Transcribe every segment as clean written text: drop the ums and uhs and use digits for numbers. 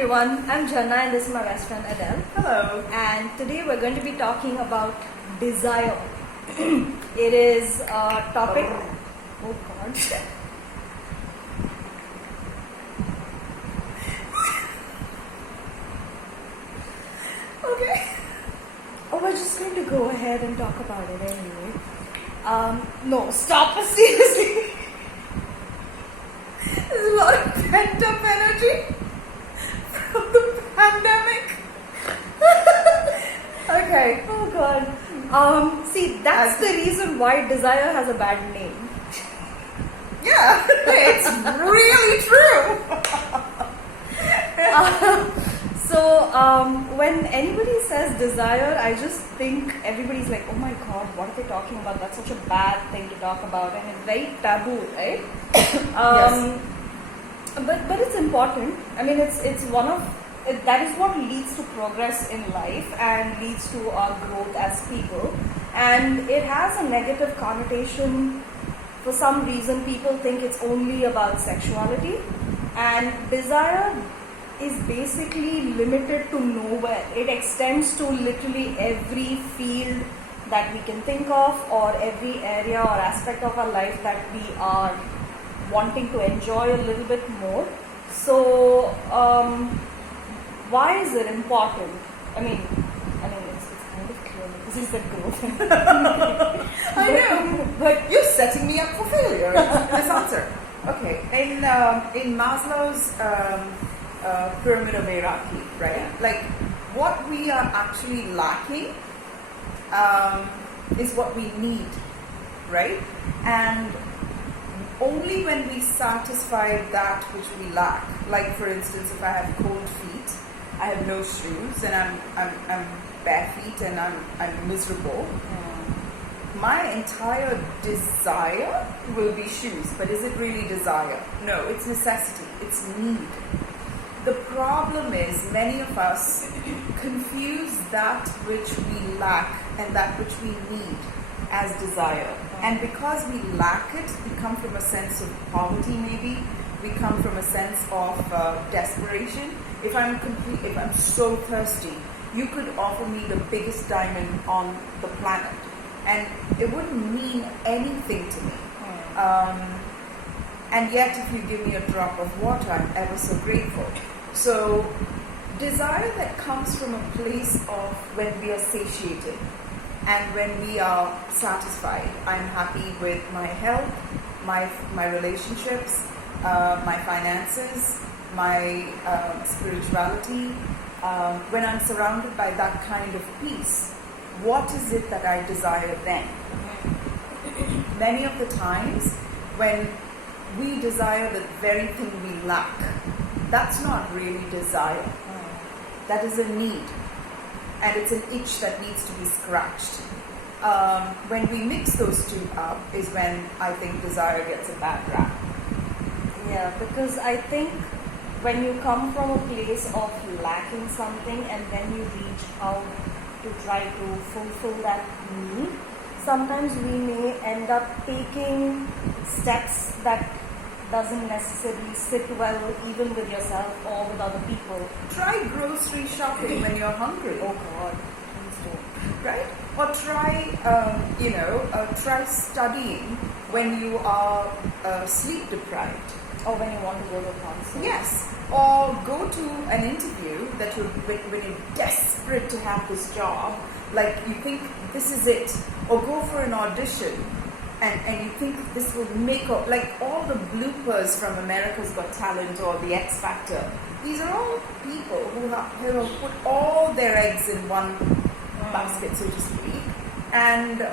everyone, I'm Janna and this is my best friend Edel. Hello. And today we're going to be talking about desire. It is a topic. Oh God. Okay. Oh, we're just going to go ahead and talk about it anyway. No, stop us seriously. There's a lot of pent-up energy from the pandemic. Okay. Oh God. See, that's the reason why desire has a bad name. Yeah, it's really true. When anybody says desire, I just think everybody's like, oh my God, what are they talking about? That's such a bad thing to talk about, and it's very taboo, right? Yes. But it's important. I mean, it's one of that is what leads to progress in life and leads to our growth as people. And it has a negative connotation. For some reason, people think it's only about sexuality, and desire is basically limited to nowhere. It extends to literally every field that we can think of, or every area or aspect of our life that we are wanting to enjoy a little bit more. So, why is it important? I mean, it's kind of clear because it's a growth. I know, but you're setting me up for failure. This answer. Okay, in Maslow's pyramid of hierarchy, right? Like, what we are actually lacking is what we need, right? And only when we satisfy that which we lack, like for instance, if I have cold feet, I have no shoes, and I'm bare feet, and I'm miserable. My entire desire will be shoes, but is it really desire? No, it's necessity, it's need. The problem is many of us confuse that which we lack and that which we need as desire. And because we lack it, we come from a sense of poverty maybe, we come from a sense of desperation. If I'm so thirsty, you could offer me the biggest diamond on the planet and it wouldn't mean anything to me. And yet if you give me a drop of water, I'm ever so grateful. So desire that comes from a place of when we are satiated and when we are satisfied. I'm happy with my health, my relationships, my finances, my spirituality. When I'm surrounded by that kind of peace, what is it that I desire then? Many of the times when we desire the very thing we lack, that's not really desire. That is a need. And it's an itch that needs to be scratched. When we mix those two up is when I think desire gets a bad rap. Yeah, because I think when you come from a place of lacking something and then you reach out to try to fulfill that need, sometimes we may end up taking steps that doesn't necessarily sit well even with yourself or with other people. Try grocery shopping when you're hungry. Oh God, please don't. Right? Or try, try studying when you are sleep deprived. Or when you want to go to a concert. Yes. Or go to an interview that when you're desperate to have this job, like you think this is it. Or go for an audition and you think this will make up, like all the bloopers from America's Got Talent or the X Factor. These are all people who have put all their eggs in one basket, so to speak. And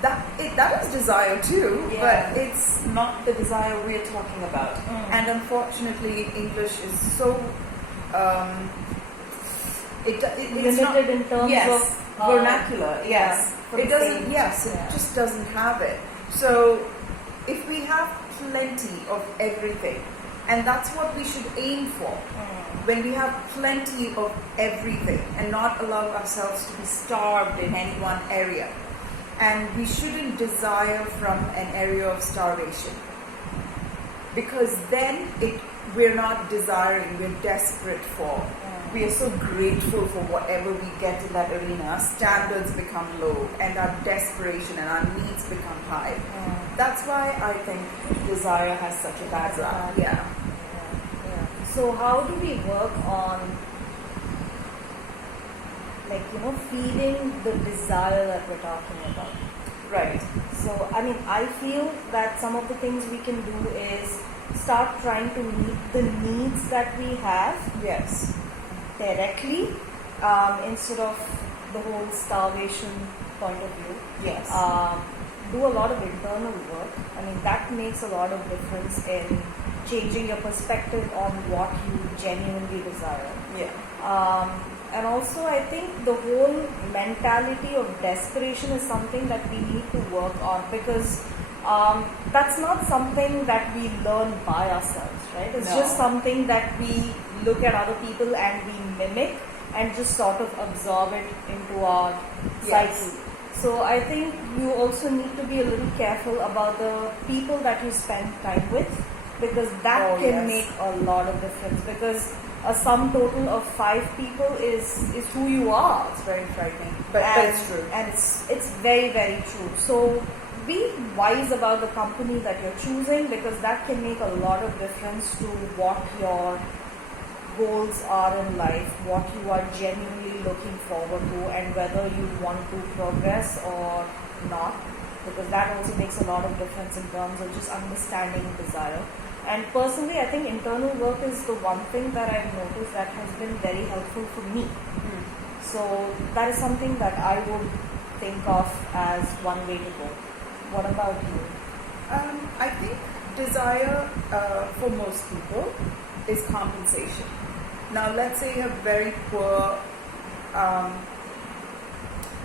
that is desire too, but it's not the desire we're talking about. And unfortunately, English is so it's limited not, in terms of vernacular. Yes, it doesn't. Yes, it just doesn't have it. So if we have plenty of everything, and that's what we should aim for. When we have plenty of everything and not allow ourselves to be starved in any one area. And we shouldn't desire from an area of starvation. Because then it we're not desiring, we're desperate for. We are so grateful for whatever we get in that arena. Standards become low, and our desperation and our needs become high. That's why I think desire has such a bad rap. Yeah. So how do we work on, like, feeding the desire that we're talking about? Right. So, I mean, I feel that some of the things we can do is start trying to meet the needs that we have. Yes. Directly, instead of the whole starvation point of view. Yes. Do a lot of internal work. I mean, that makes a lot of difference in changing your perspective on what you genuinely desire. Yeah. And also, I think the whole mentality of desperation is something that we need to work on, because that's not something that we learn by ourselves, right? It's just something that we look at other people and we mimic and just sort of absorb it into our psyche. So I think you also need to be a little careful about the people that you spend time with, because that can make a lot of difference, because a sum total of 5 people is who you are. It's very frightening, but it's true. And it's very, very true. So be wise about the company that you're choosing, because that can make a lot of difference to what your goals are in life, what you are genuinely looking forward to, and whether you want to progress or not, because that also makes a lot of difference in terms of just understanding desire. And personally, I think internal work is the one thing that I've noticed that has been very helpful for me. So that is something that I would think of as one way to go. What about you? I think desire for most people is compensation. Now, let's say you have very poor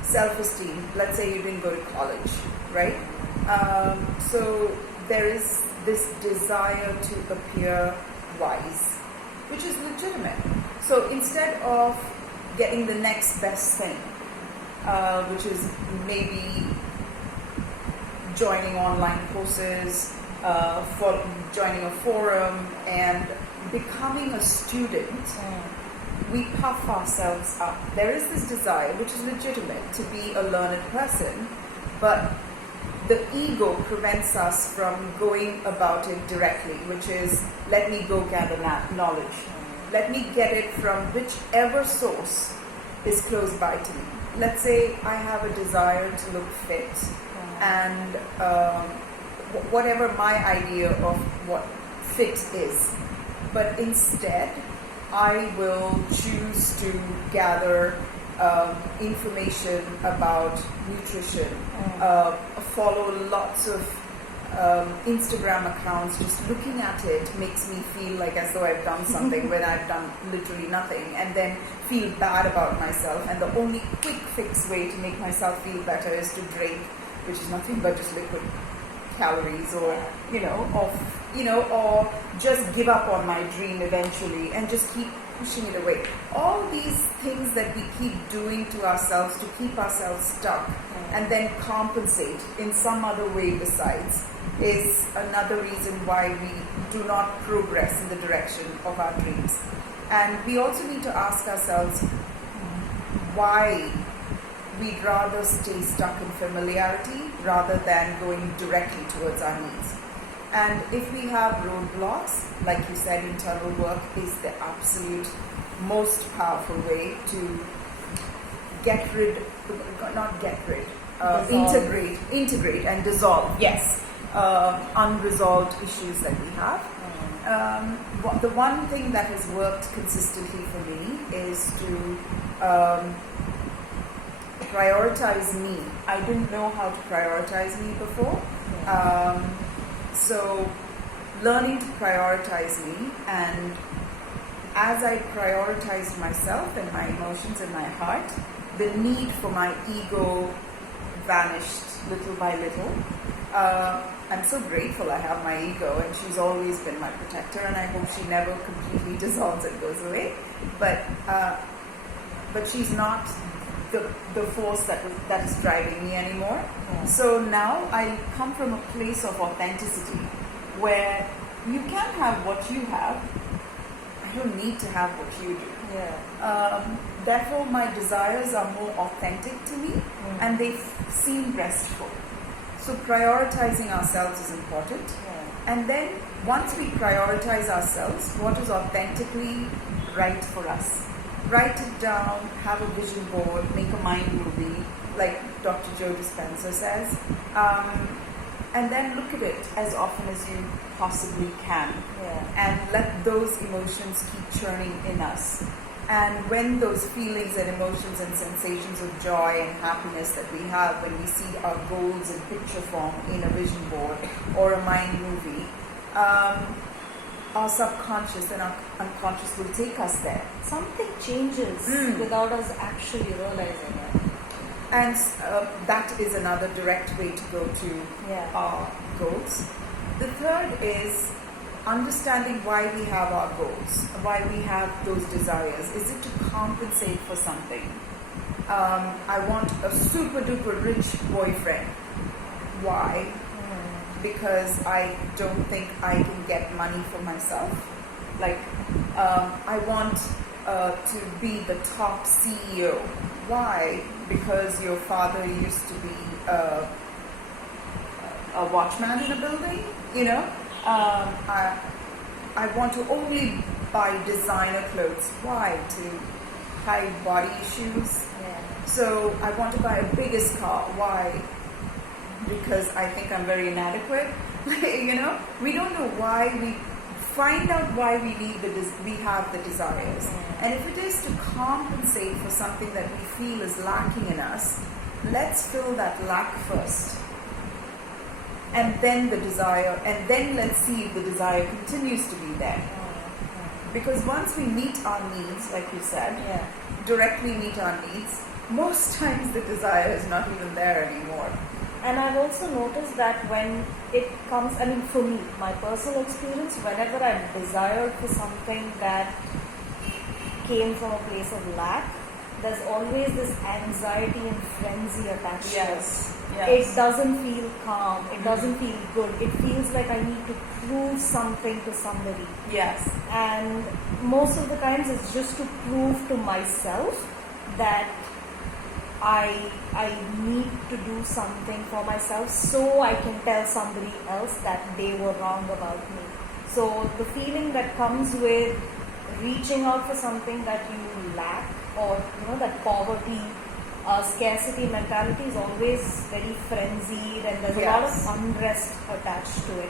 self-esteem. Let's say you didn't go to college, right? So there is this desire to appear wise, which is legitimate. So instead of getting the next best thing, which is maybe joining online courses, for joining a forum, and becoming a student, we puff ourselves up. There is this desire, which is legitimate, to be a learned person, but the ego prevents us from going about it directly, which is, let me go gather knowledge. Let me get it from whichever source is close by to me. Let's say I have a desire to look fit, and whatever my idea of what fit is. But instead, I will choose to gather information about nutrition, follow lots of Instagram accounts. Just looking at it makes me feel like as though I've done something when I've done literally nothing, and then feel bad about myself. And the only quick fix way to make myself feel better is to drink, which is nothing but just liquid calories, or or just give up on my dream eventually and just keep pushing it away. All these things that we keep doing to ourselves to keep ourselves stuck and then compensate in some other way besides is another reason why we do not progress in the direction of our dreams. And we also need to ask ourselves why we'd rather stay stuck in familiarity rather than going directly towards our needs. And if we have roadblocks, like you said, internal work is the absolute most powerful way to integrate and dissolve, unresolved issues that we have. The one thing that has worked consistently for me is to prioritize me. I didn't know how to prioritize me before. So learning to prioritize me, and as I prioritized myself and my emotions and my heart, the need for my ego vanished little by little. I'm so grateful I have my ego, and she's always been my protector, and I hope she never completely dissolves and goes away. But she's not the force that is driving me anymore. So now I come from a place of authenticity where you can have what you have. I don't need to have what you do. Therefore, my desires are more authentic to me, and they seem restful. So prioritizing ourselves is important. And then once we prioritize ourselves, what is authentically right for us? Write it down, have a vision board, make a mind movie, like Dr. Joe Dispenza says, and then look at it as often as you possibly can, and let those emotions keep churning in us. And when those feelings and emotions and sensations of joy and happiness that we have when we see our goals in picture form in a vision board or a mind movie, our subconscious and our unconscious will take us there. Something changes without us actually realizing it. And that is another direct way to go to our goals. The third is understanding why we have our goals, why we have those desires. Is it to compensate for something? I want a super duper rich boyfriend. Why? Because I don't think I can get money for myself. Like, I want to be the top CEO. Why? Because your father used to be a watchman in a building, you know? I want to only buy designer clothes. Why? To hide body issues. So I want to buy a biggest car. Why? Because I think I'm very inadequate. You know, we don't know why. We find out why we need we have the desires, and if it is to compensate for something that we feel is lacking in us, let's fill that lack first, and then the desire, and then let's see if the desire continues to be there. Because once we meet our needs, like you said, directly meet our needs, most times the desire is not even there anymore. And I've also noticed that when it comes, I mean, for me, my personal experience, whenever I've desired for something that came from a place of lack, there's always this anxiety and frenzy attached to it. It doesn't feel calm. It doesn't feel good. It feels like I need to prove something to somebody. And most of the times it's just to prove to myself that I need to do something for myself so I can tell somebody else that they were wrong about me. So the feeling that comes with reaching out for something that you lack, or you know, that poverty, scarcity mentality is always very frenzied, and there's a lot of unrest attached to it.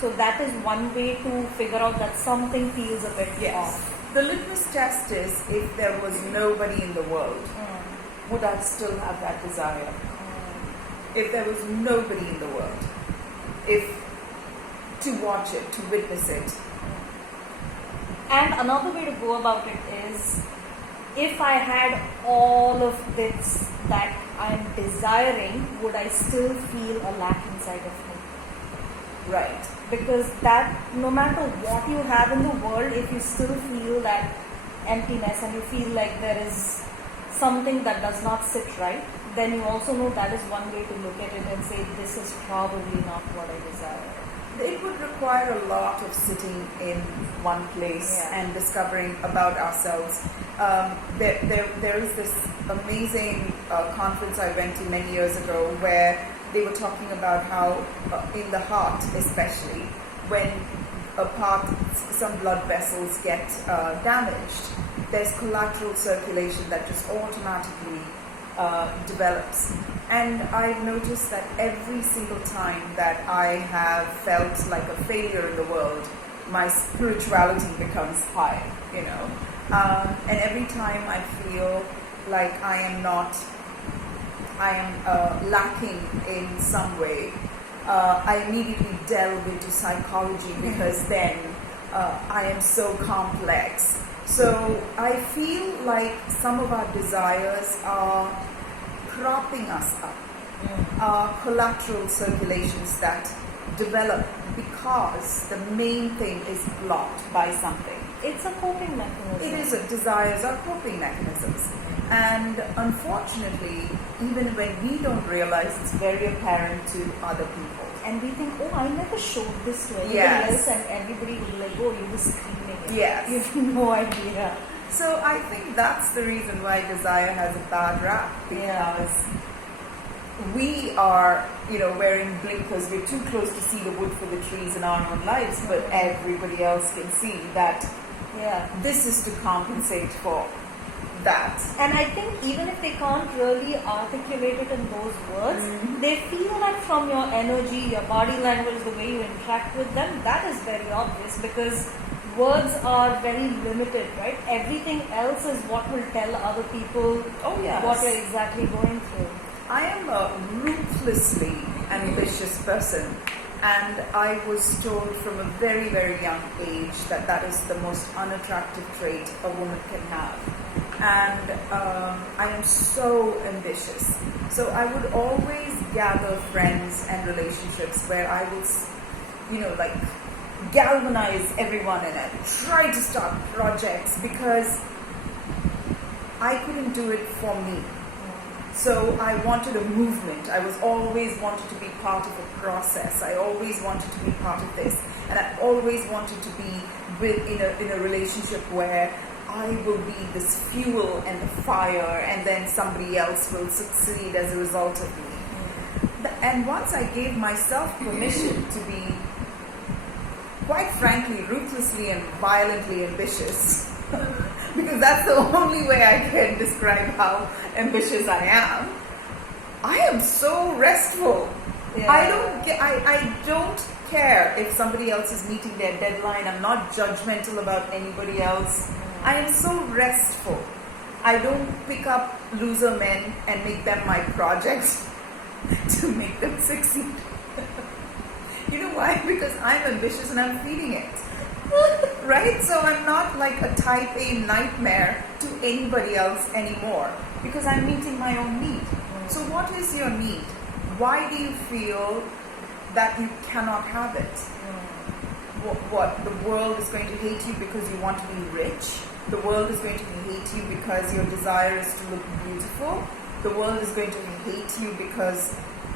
So that is one way to figure out that something feels a bit off. The litmus test is, if there was nobody in the world, would I still have that desire? If there was nobody in the world, to watch it, to witness it. And another way to go about it is, if I had all of this that I'm desiring, would I still feel a lack inside of me? Right. Because that, no matter what you have in the world, if you still feel that emptiness and you feel like there is something that does not sit right, then you also know that is one way to look at it and say, this is probably not what I desire. It would require a lot of sitting in one place and discovering about ourselves. There is this amazing conference I went to many years ago where they were talking about how in the heart especially, when a part, some blood vessels get damaged, there's collateral circulation that just automatically develops. And I've noticed that every single time that I have felt like a failure in the world, my spirituality becomes high, you know. And every time I feel like I am lacking in some way, I immediately delve into psychology, because then I am so complex. So I feel like some of our desires are propping us up, collateral circulations that develop because the main thing is blocked by something. It's a coping mechanism. It is. Desires are coping mechanisms. And unfortunately, even when we don't realize, it's very apparent to other people. and we think, oh, I never showed this to anybody Yes. else, and everybody would be like, oh, you were screaming it. Yes. You have no idea. So I think that's the reason why desire has a bad rap, because we are, wearing blinkers. We're too close to see the wood for the trees in our own lives, but everybody else can see that this is to compensate for that. And I think even if they can't really articulate it in those words, they feel that from your energy, your body language, the way you interact with them, that is very obvious, because words are very limited, right? Everything else is what will tell other people what you're exactly going through. I am a ruthlessly ambitious person, and I was told from a very, very young age that that is the most unattractive trait a woman can have. And I am so ambitious. So I would always gather friends and relationships where I will, galvanize everyone and I try to start projects because I couldn't do it for me. So I wanted a movement. I was always wanted to be part of a process. I always wanted to be part of this. And I always wanted to be in a relationship where I will be this fuel and the fire, and then somebody else will succeed as a result of me. And once I gave myself permission to be, quite frankly, ruthlessly and violently ambitious, because that's the only way I can describe how ambitious I am so restful. Yeah. I don't care if somebody else is meeting their deadline. I'm not judgmental about anybody else. I am so restful. I don't pick up loser men and make them my projects to make them succeed. You know why? Because I'm ambitious and I'm feeding it. Right? So I'm not like a type A nightmare to anybody else anymore, because I'm meeting my own need. So what is your need? Why do you feel that you cannot have it? What? The world is going to hate you because you want to be rich? The world is going to hate you because your desire is to look beautiful? The world is going to hate you because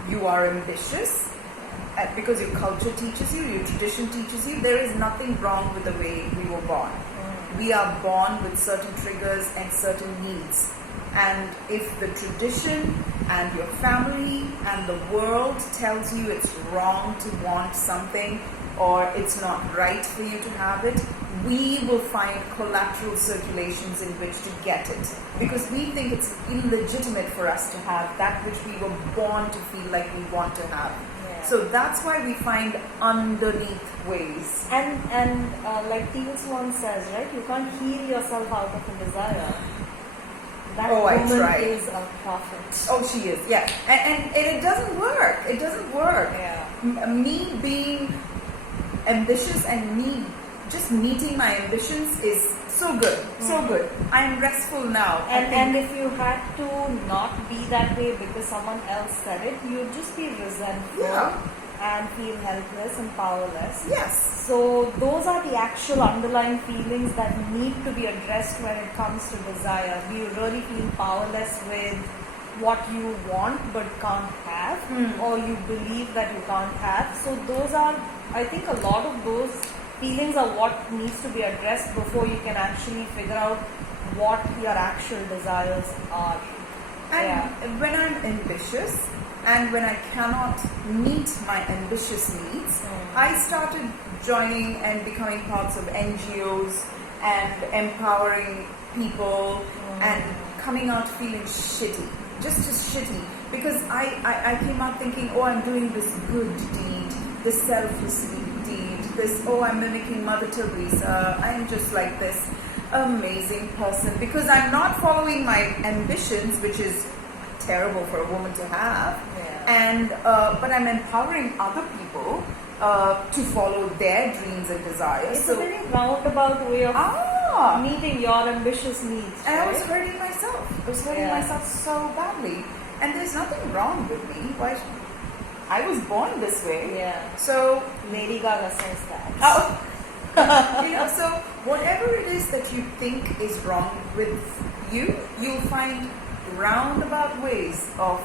you are ambitious? Because your culture teaches you, your tradition teaches you? There is nothing wrong with the way we were born. We are born with certain triggers and certain needs. And if the tradition and your family and the world tells you it's wrong to want something, or it's not right for you to have it, we will find collateral circulations in which to get it. Because we think it's illegitimate for us to have that which we were born to feel like we want to have. So that's why we find underneath ways. And like Teal Swan says, right, you can't heal yourself out of a desire. That woman is a prophet. Oh, she is, yeah. And it doesn't work. It doesn't work. Yeah. Me being ambitious and me just meeting my ambitions is so good. So good. I'm restful now. And if you had to not be that way because someone else said it, you'd just be resentful and feel helpless and powerless. Yes. So those are the actual underlying feelings that need to be addressed when it comes to desire. Do you really feel powerless with what you want but can't have, or you believe that you can't have? So those are, I think a lot of those feelings are what needs to be addressed before you can actually figure out what your actual desires are. And when I'm ambitious and when I cannot meet my ambitious needs, I started joining and becoming parts of NGOs and empowering people and coming out feeling shitty, just as shitty, because I came out thinking, oh, I'm doing this good deed, this selfless deed, this, oh, I'm mimicking Mother Teresa, I'm just like this amazing person, because I'm not following my ambitions, which is terrible for a woman to have, and but I'm empowering other people to follow their dreams and desires. It's a very roundabout way of meeting your ambitious needs. And right? I was hurting myself. I was hurting myself so badly. And there's nothing wrong with me. Why? I was born this way. Yeah. So Lady Gaga says that. So whatever it is that you think is wrong with you, you'll find roundabout ways of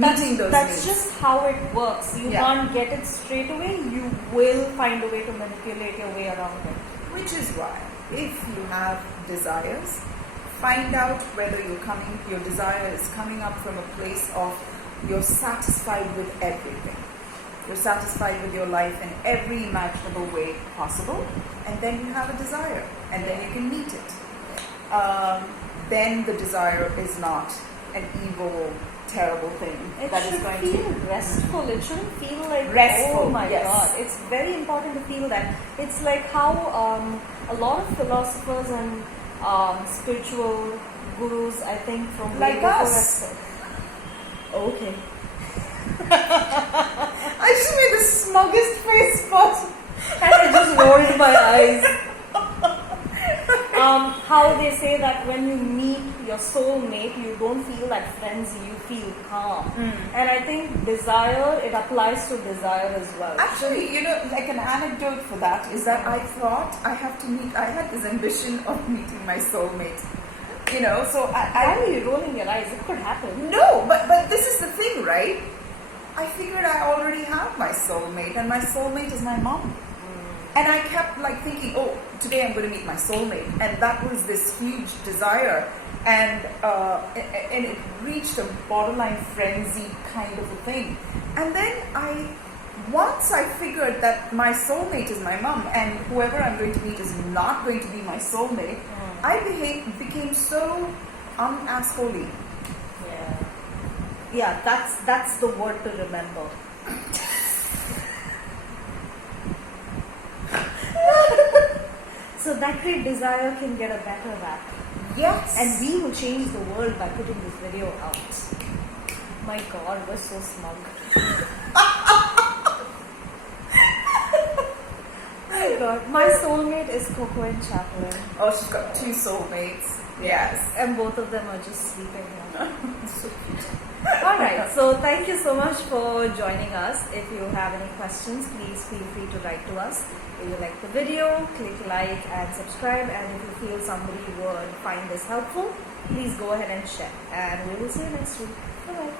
meeting those That's needs. just how it works. You Yeah. can't get it straight away. You will find a way to manipulate your way around it. Which is why, if you have desires, find out whether your desire is coming up from a place of you're satisfied with everything. You're satisfied with your life in every imaginable way possible, and then you have a desire, and then you can meet it. Then the desire is not an evil, terrible thing It that is should going feel to restful. It shouldn't feel like, Restful, oh my yes. god. It's very important to feel that. It's like how a lot of philosophers and spiritual gurus, I think, from way Like before us. have said- Okay. I just made the smuggest face possible. And I just rolled my eyes. How they say that when you meet your soulmate, you don't feel that frenzy, you feel calm. And I think desire, it applies to desire as well. Actually, like an anecdote for that is that I thought I had this ambition of meeting my soulmate. So Why are you rolling your eyes? It could happen. No, but this is the thing, right? I figured I already have my soulmate, and my soulmate is my mom. And I kept thinking, oh, today I'm going to meet my soulmate, and that was this huge desire, and it reached a borderline frenzy kind of a thing. And then once I figured that my soulmate is my mom, and whoever I'm going to meet is not going to be my soulmate, I became so unasshole-y. Yeah, that's the word to remember. So that great desire can get a better rap. Yes. And we will change the world by putting this video out. My god, we're so smug. My god. My soulmate is Coco and Chaplin. Oh, she's got 2 soulmates. Yes. And both of them are just sleeping now. So cute. Alright, so thank you so much for joining us. If you have any questions, please feel free to write to us. If you like the video, click like and subscribe. And if you feel somebody would find this helpful, please go ahead and share. And we will see you next week. Bye bye.